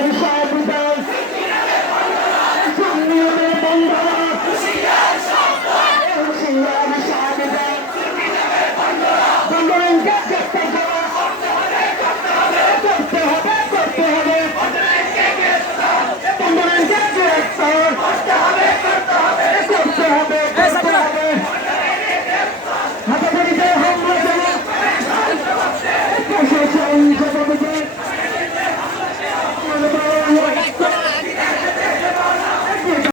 Everybody.